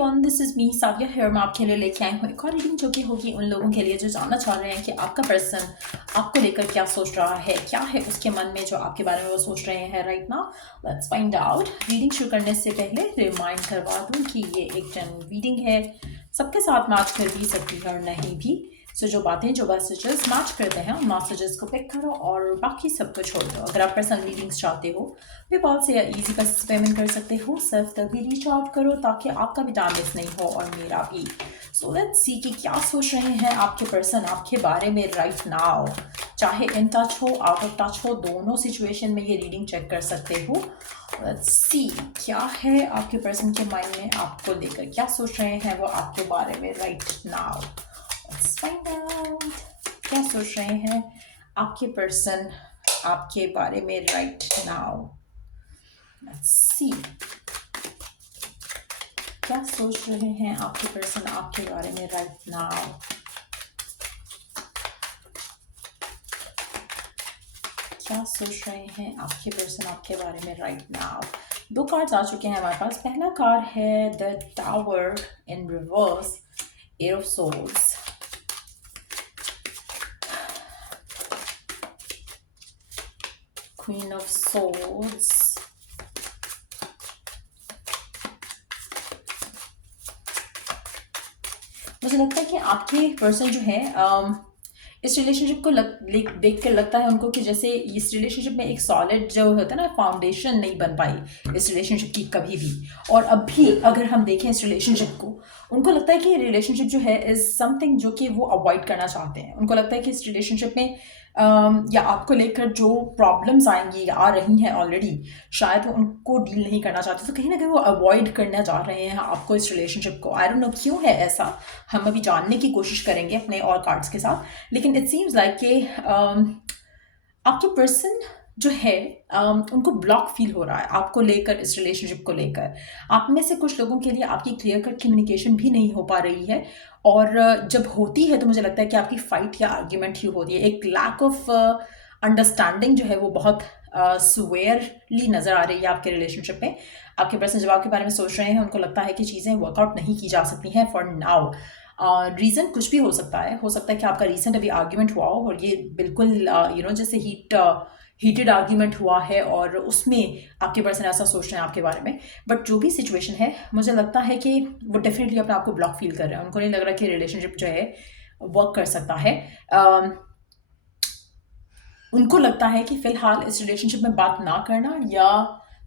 Everyone, this is me Saviya here. मैं आपके लिए लेके आई हूँ एक और रीडिंग जो कि होगी उन लोगों के लिए जो जानना चाह रहे हैं कि आपका पर्सन आपको लेकर क्या सोच रहा है, क्या है उसके मन में जो आपके बारे में वो सोच रहे हैं right now. Let's find out. Reading शुरू करने से पहले रिमाइंड करवा दूँ कि ये एक जनरल रीडिंग है, सबके साथ मैच कर भी सकती है और नहीं भी। सो जो बातें जो मैसेजेस मैच करते हैं उन मैसेजेस को पिक करो और बाकी सबको छोड़ दो। अगर आप पर्सनल रीडिंग्स चाहते हो पेपॉल से या इजी पैसे से पेमेंट कर सकते हो। सिर्फ तभी रीच आउट करो ताकि आपका भी टाइम मिस नहीं हो और मेरा भी। सो लेट्स सी कि क्या सोच रहे हैं आपके पर्सन आपके बारे में राइट नाउ। चाहे इन टच हो आउट ऑफ टच हो, दोनों सिचुएशन में ये रीडिंग चेक कर सकते हो। लेट्स सी क्या है आपके पर्सन के माइंड में आपको लेकर, क्या सोच रहे हैं वो आपके बारे में right now. Let's find out क्या सोच रहे हैं आपके पर्सन आपके बारे में राइट नाउ। लेट्स सी क्या सोच रहे हैं आपके पर्सन आपके बारे में राइट नाउ। क्या सोच रहे हैं आपके पर्सन आपके बारे में राइट नाउ। दो कार्ड्स आ चुके हैं हमारे पास। पहला कार्ड है the tower in reverse, eight of swords. Queen of swords, मुझे लगता है कि आपके पर्सन जो है इस रिलेशनशिप को देख कर लगता है उनको कि जैसे इस रिलेशनशिप में एक सॉलिड जो होता है ना फाउंडेशन नहीं बन पाई इस रिलेशनशिप की कभी भी। और अभी अगर हम देखें इस रिलेशनशिप को, उनको लगता है कि ये रिलेशनशिप जो है इज समथिंग जो कि वो अवॉइड करना चाहते हैं। उनको लगता है कि इस रिलेशनशिप में या आपको लेकर जो प्रॉब्लम्स आएंगी या आ रही हैं ऑलरेडी, शायद वो उनको डील नहीं करना चाहते, तो कहीं ना कहीं वो अवॉइड करना चाह रहे हैं आपको इस रिलेशनशिप को। आई डोंट नो क्यों है ऐसा, हम अभी जानने की कोशिश करेंगे अपने और कार्ड्स के साथ। लेकिन इट सीम्स लाइक कि आपके पर्सन जो है उनको ब्लॉक फील हो रहा है आपको लेकर, इस रिलेशनशिप को लेकर। आप में से कुछ लोगों के लिए आपकी क्लियर कट कम्युनिकेशन भी नहीं हो पा रही है, और जब होती है तो मुझे लगता है कि आपकी फाइट या आर्ग्यूमेंट ही होती है। एक लैक ऑफ अंडरस्टैंडिंग जो है वो बहुत स्वेयरली नज़र आ रही है आपके रिलेशनशिप में। आपके पर्सन जब आपके बारे में सोच रहे हैं उनको लगता है कि चीज़ें वर्कआउट नहीं की जा सकती हैं फॉर नाउ। रीज़न कुछ भी हो सकता है। हो सकता है कि आपका रीसेंट अभी आर्ग्यूमेंट हुआ हो और ये बिल्कुल जैसे हीटेड आर्ग्यूमेंट हुआ है और उसमें आपके पर्सन ऐसा सोच रहे हैं आपके बारे में। बट जो भी सिचुएशन है, मुझे लगता है कि वो डेफिनेटली अपने आप को ब्लॉक फील कर रहे हैं। उनको नहीं लग रहा कि रिलेशनशिप जो है वर्क कर सकता है। उनको लगता है कि फिलहाल इस रिलेशनशिप में बात ना करना या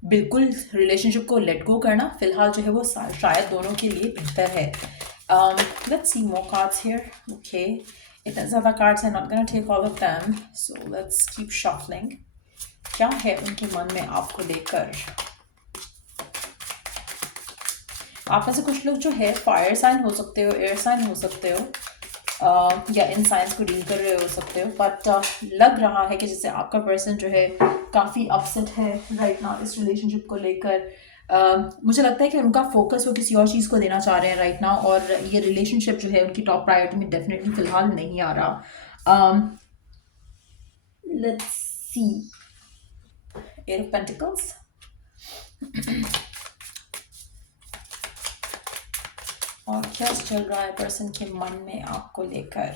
बिल्कुल रिलेशनशिप को लेट गो करना फिलहाल जो है वो शायद दोनों के लिए बेहतर है। Let's see more cards here. Okay, इतने ज़्यादा कार्ड्स हैं, not gonna take all of them, so let's keep shuffling. क्या है उनके मन में आपको लेकर। आप में से कुछ लोग जो है फायर साइन हो सकते हो, एयर साइन हो सकते हो, या इन साइंस को डील कर रहे हो सकते हो। बट लग रहा है कि जैसे आपका पर्सन जो है काफ़ी अपसेट है राइट नाउ इस रिलेशनशिप को लेकर। मुझे लगता है कि उनका फोकस वो किसी और चीज़ को देना चाह रहे हैं राइट नाउ, और ये रिलेशनशिप जो है उनकी टॉप प्रायोरिटी में डेफिनेटली फिलहाल नहीं आ रहा। Let's see, eight of pentacles, और क्या चल रहा है पर्सन के मन में आपको लेकर,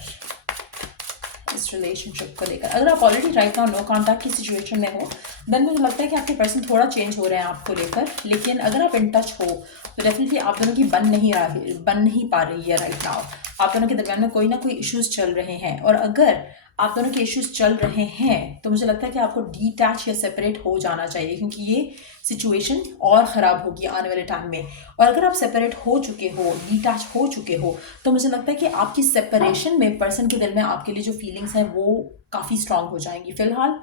इस रिलेशनशिप को लेकर। अगर आप already right now no contact की सिचुएशन में हो देन मुझे लगता है कि आपके पर्सन थोड़ा चेंज हो रहे हैं आपको लेकर। लेकिन अगर आप इन टच हो तो डेफिनेटली आप दोनों की बन नहीं पा रही है राइट नाउ। आप दोनों के दरमियान में कोई ना कोई इश्यूज चल रहे हैं, और अगर आप दोनों के इश्यूज चल रहे हैं तो मुझे लगता है कि आपको डीटैच या सेपरेट हो जाना चाहिए, क्योंकि ये सिचुएशन और ख़राब होगी आने वाले टाइम में। और अगर आप सेपरेट हो चुके हो, डीटैच हो चुके हो, तो मुझे लगता है कि आपकी सेपरेशन में पर्सन के दिल में आपके लिए जो फीलिंग्स हैं वो काफ़ी स्ट्रांग हो जाएंगी। फिलहाल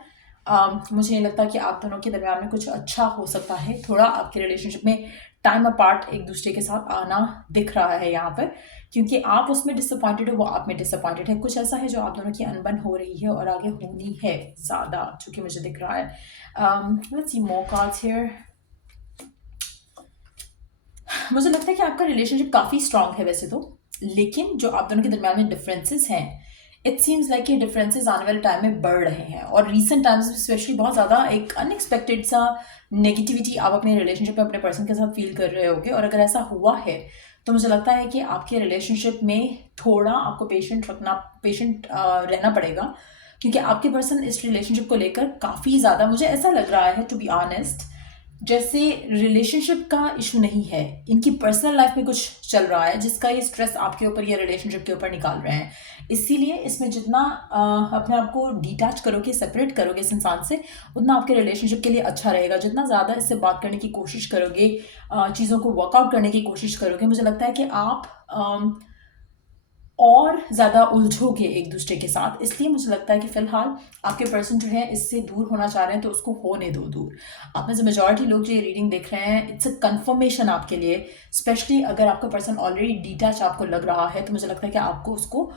मुझे नहीं लगता कि आप दोनों के दरमियान में कुछ अच्छा हो सकता है। थोड़ा आपके रिलेशनशिप में टाइम अपार्ट एक दूसरे के साथ आना दिख रहा है यहाँ पर, क्योंकि आप उसमें डिसअपॉइंटेड हो, वो आप में डिसअपॉइंटेड है। कुछ ऐसा है जो आप दोनों की अनबन हो रही है और आगे होनी है ज़्यादा, जो कि मुझे दिख रहा है। Let's see more cards here. मुझे लगता है कि आपका रिलेशनशिप काफ़ी स्ट्रांग है वैसे तो, लेकिन जो आप दोनों के दरमियान में डिफरेंसेस हैं, इट सीम्स लाइक ये डिफरेंसेस आने वाले टाइम में बढ़ रहे हैं। और रीसेंट टाइम्स में स्पेशली बहुत ज़्यादा एक अनएक्सपेक्टेड सा नेगेटिविटी आप अपने रिलेशनशिप में अपने पर्सन के साथ फील कर रहे होगे। और अगर ऐसा हुआ है तो मुझे लगता है कि आपके रिलेशनशिप में थोड़ा आपको पेशेंट रहना पड़ेगा, क्योंकि आपके पर्सन इस रिलेशनशिप को लेकर काफ़ी ज़्यादा, मुझे ऐसा लग रहा है टू बी ऑनेस्ट, जैसे रिलेशनशिप का इशू नहीं है, इनकी पर्सनल लाइफ में कुछ चल रहा है जिसका ये स्ट्रेस आपके ऊपर या रिलेशनशिप के ऊपर निकाल रहे हैं। इसीलिए इसमें जितना अपने आप को डिटैच करोगे, सेपरेट करोगे इस इंसान से, उतना आपके रिलेशनशिप के लिए अच्छा रहेगा। जितना ज़्यादा इससे बात करने की कोशिश करोगे, चीज़ों को वर्कआउट करने की कोशिश करोगे, मुझे लगता है कि आप और ज़्यादा उलझोगे एक दूसरे के साथ। इसलिए मुझे लगता है कि फ़िलहाल आपके पर्सन जो है इससे दूर होना चाह रहे हैं, तो उसको होने दो दूर। आप में से मेजॉरिटी लोग जो ये रीडिंग देख रहे हैं, इट्स अ कन्फर्मेशन आपके लिए। स्पेशली अगर आपका पर्सन ऑलरेडी डिटैच आपको लग रहा है, तो मुझे लगता है कि आपको उसको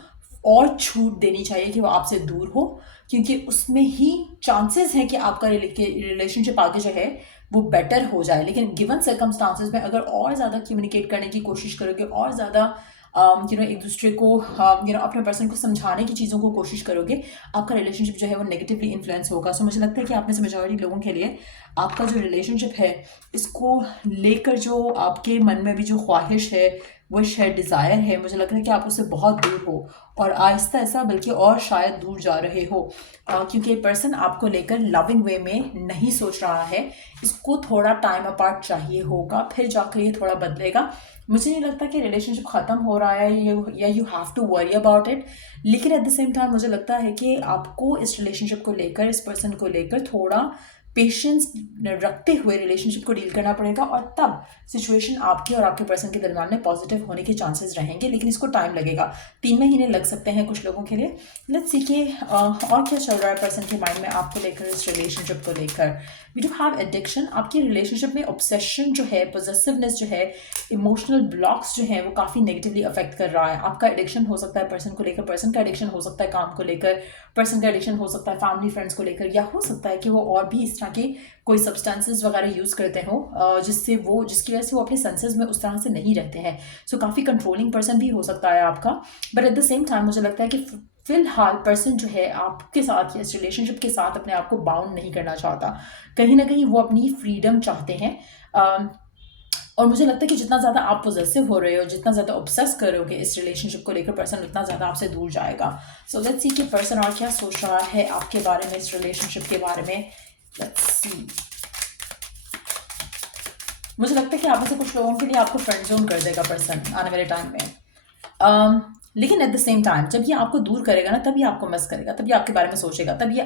और छूट देनी चाहिए कि वो आपसे दूर हो, क्योंकि उसमें ही चांसेस हैं कि आपका रिलेशनशिप आगे जो है वो बेटर हो जाए। लेकिन गिवन सर्कमस्टांसेस में अगर और ज़्यादा कम्युनिकेट करने की कोशिश करोगे, और ज़्यादा एक दूसरे को अपने पर्सन को समझाने की चीज़ों को कोशिश करोगे, आपका रिलेशनशिप जो है वो नेगेटिवली इन्फ्लुएंस होगा। सो मुझे लगता है कि आप में से मेजॉरिटी लोगों के लिए आपका जो रिलेशनशिप है, इसको लेकर जो आपके मन में भी जो ख्वाहिश है, विश है, डिज़ायर है, मुझे लगता है कि आप उससे बहुत दूर हो, और आहिस्ता ऐसा बल्कि और शायद दूर जा रहे हो, क्योंकि पर्सन आपको लेकर लविंग वे में नहीं सोच रहा है। इसको थोड़ा टाइम अपार्ट चाहिए होगा, फिर जाकर ये थोड़ा बदलेगा। मुझे नहीं लगता कि रिलेशनशिप ख़त्म हो रहा है या you have to worry about it, लेकिन एट द सेम टाइम मुझे लगता है कि आपको इस रिलेशनशिप को लेकर, इस पर्सन को लेकर थोड़ा पेशेंस रखते हुए रिलेशनशिप को डील करना पड़ेगा, और तब सिचुएशन आपके और आपके पर्सन के दरम्यान में पॉजिटिव होने के चांसेस रहेंगे। लेकिन इसको टाइम लगेगा, 3 महीने लग सकते हैं कुछ लोगों के लिए। लेट्स सी कि और क्या चल रहा है पर्सन के माइंड में आपको लेकर, इस रिलेशनशिप को लेकर। We do have addiction. आपकी रिलेशनशिप में ऑब्सेशन जो है, पॉजेसिवनेस जो है, इमोशनल ब्लॉक्स जो है, वो काफ़ी नेगेटिवली अफेक्ट कर रहा है। आपका एडिक्शन हो सकता है पर्सन को लेकर, पर्सन का एडिक्शन हो सकता है काम को लेकर, पर्सन का एडिक्शन हो सकता है फैमिली फ्रेंड्स को लेकर, या हो सकता है कि वो और भी इस तरह के कोई सब्सटेंसेस वगैरह यूज़ करते हो जिसकी वजह से वो अपने सेंसेस में उस तरह से नहीं रहते हैं। सो काफ़ी कंट्रोलिंग पर्सन भी हो सकता है आपका। But at the same time मुझे लगता है कि फिलहाल पर्सन जो है आपके साथ या इस रिलेशनशिप के साथ अपने आप को बाउंड नहीं करना चाहता। कहीं ना कहीं वो अपनी फ्रीडम चाहते हैं। और मुझे लगता है कि जितना ज़्यादा आप पॉजेसिव हो रहे हो, जितना ज़्यादा ऑब्सेस करोगे इस रिलेशनशिप को लेकर, पर्सन उतना ज़्यादा आपसे दूर जाएगा। सो लेट्स सी कि पर्सन और क्या सोच रहा है आपके बारे में, इस रिलेशनशिप के बारे में। Let's see. मुझे लगता है कि आप में से कुछ लोगों के लिए आपको फ्रेंड जोन कर देगा पर्सन आने वाले टाइम में। लेकिन एट द सेम टाइम जब ये आपको दूर करेगा ना, तब ये आपको मिस करेगा, तब ये आपके बारे में सोचेगा, तब ये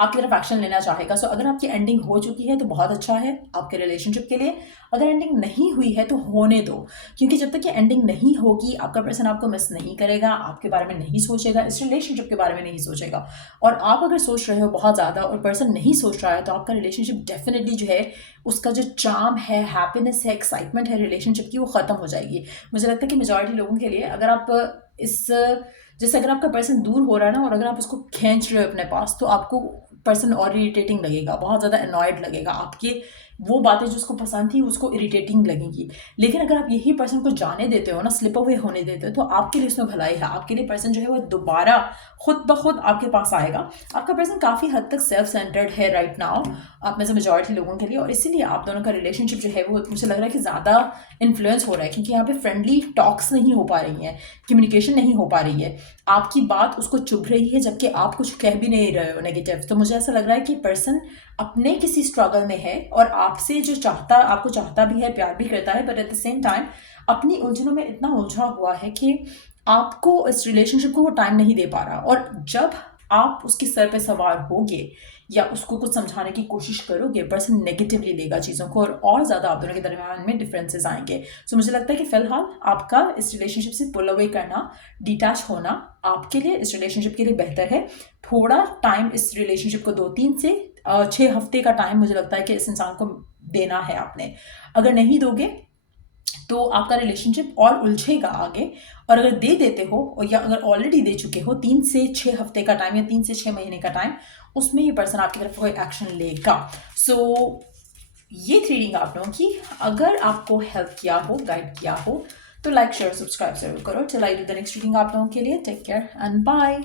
आपकी तरफ एक्शन लेना चाहेगा। सो अगर आपकी एंडिंग हो चुकी है तो बहुत अच्छा है आपके रिलेशनशिप के लिए। अगर एंडिंग नहीं हुई है तो होने दो, क्योंकि जब तक ये एंडिंग नहीं होगी, आपका पर्सन आपको मिस नहीं करेगा, आपके बारे में नहीं सोचेगा, इस रिलेशनशिप के बारे में नहीं सोचेगा। और आप अगर सोच रहे हो बहुत ज़्यादा और पर्सन नहीं सोच रहा है, तो आपका रिलेशनशिप डेफिनेटली जो है, उसका जो चार्म है, हैप्पीनेस है, एक्साइटमेंट है रिलेशनशिप की, वो ख़त्म हो जाएगी। मुझे लगता है कि मेजॉरिटी लोगों के लिए अगर आप जैसे अगर आपका पर्सन दूर हो रहा है ना, और अगर आप उसको खींच रहे हो अपने पास, तो आपको पर्सन और इरिटेटिंग लगेगा, बहुत ज़्यादा अनॉयड लगेगा। आपके वो बातें जो उसको पसंद थी उसको इरिटेटिंग लगेंगी। लेकिन अगर आप यही पर्सन को जाने देते हो ना, स्लिप अवे होने देते हो, तो आपके लिए उसमें भलाई है। आपके लिए पर्सन जो है वो दोबारा खुद ब खुद आपके पास आएगा। आपका पर्सन काफ़ी हद तक सेल्फ सेंटर्ड है राइट नाउ, आप में से मेजॉरिटी लोगों के लिए, और इसीलिए आप दोनों का रिलेशनशिप जो है वो मुझे लग रहा है कि ज़्यादा इन्फ्लुएंस हो रहा है, क्योंकि यहाँ पे फ्रेंडली टॉक्स नहीं हो पा रही हैं, कम्युनिकेशन नहीं हो पा रही है, आपकी बात उसको चुभ रही है, जबकि आप कुछ कह भी नहीं रहे हो नेगेटिव। तो मुझे ऐसा लग रहा है कि पर्सन अपने किसी स्ट्रगल में है, और आपसे जो आपको चाहता भी है, प्यार भी करता है, but at the same time अपनी उलझनों में इतना उलझा हुआ है कि आपको इस रिलेशनशिप को वो टाइम नहीं दे पा रहा। और जब आप उसके सर पे सवार होगे या उसको कुछ समझाने की कोशिश करोगे, पर्सन नेगेटिवली लेगा चीज़ों को, और ज़्यादा आप दोनों के दरमियान में डिफरेंसेस आएंगे। सो मुझे लगता है कि फिलहाल आपका इस रिलेशनशिप से पुल अवे करना, डिटैच होना आपके लिए, इस रिलेशनशिप के लिए बेहतर है। थोड़ा टाइम इस रिलेशनशिप को 2-3 से 6 हफ्ते का टाइम मुझे लगता है कि इस इंसान को देना है आपने। अगर नहीं दोगे तो आपका रिलेशनशिप और उलझेगा आगे। और अगर दे देते हो, या अगर ऑलरेडी दे चुके हो 3 से 6 हफ्ते का टाइम या 3 से 6 महीने का टाइम, उसमें ये पर्सन आपकी तरफ कोई एक्शन लेगा। सो ये थ्री रीडिंग आप लोगों की अगर आपको हेल्प किया हो, गाइड किया हो, तो लाइक शेयर सब्सक्राइब जरूर करो। Till I do the next reading आप लोगों के लिए, टेक केयर एंड बाय।